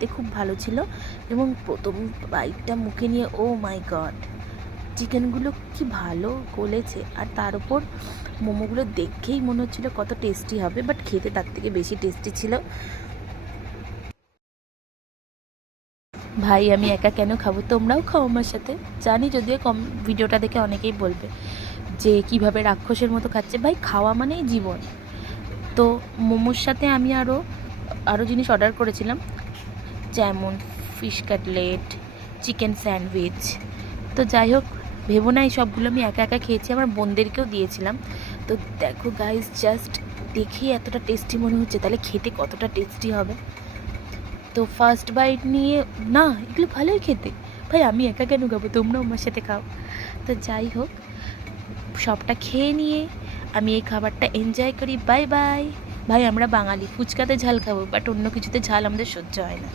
দেখতে খুব ভালো ছিল এবং প্রথম বাইটটা মুখে নিয়ে ও মাই গড, চিকেনগুলো কি ভালো গলেছে। আর তার উপর মোমোগুলো দেখেই মনে হচ্ছিলো কত টেস্টি হবে, বাট খেতে তার থেকে বেশি টেস্টি ছিল। ভাই আমি একা কেন খাবো, তোমরাও খাও আমার সাথে। জানি যদিও ভিডিওটা দেখে অনেকেই বলবে যে কিভাবে রাক্ষসের মতো খাচ্ছে। ভাই খাওয়া মানেই জীবন। তো মোমোর সাথে আমি আরও জিনিস অর্ডার করেছিলাম, যেমন ফিশ কাটলেট, চিকেন স্যান্ডউইচ। তো যাই হোক, ভেবো না এই সবগুলো আমি একা একা খেয়েছি, আমার বোনদেরকেও দিয়েছিলাম। তো দেখো গাইস, জাস্ট দেখেই এতটা টেস্টি মনে হচ্ছে, তাহলে খেতে কতটা টেস্টি হবে। তো ফার্স্ট বাইট নিয়ে, না এগুলো ভালোই খেতে। ভাই আমি একা কেন খাবো, তোমরাও আমার সাথে খাও। তো যাই হোক, সবটা খেয়ে নিয়ে আমি এই খাবারটা এনজয় করি। Bye bye. ভাই আমরা বাঙালি, ফুচকাতে ঝাল খাবো, বাট অন্য কিছুতে ঝাল আমাদের সহ্য হয় না।